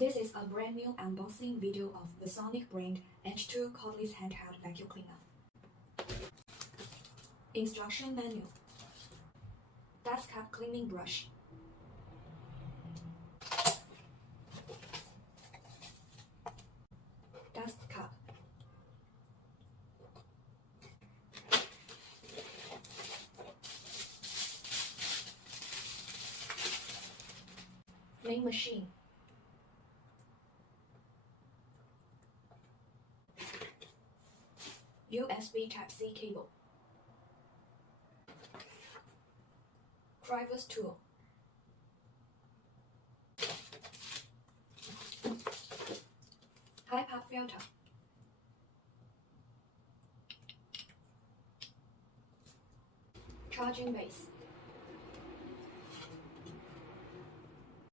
This is a brand new unboxing video of VICSONIC brand H2 cordless handheld vacuum cleaner. Instruction manual. Dust cup cleaning brush. Dust cup. Main machine. USB Type-C cable. Driver's tool. High pop filter. Charging base.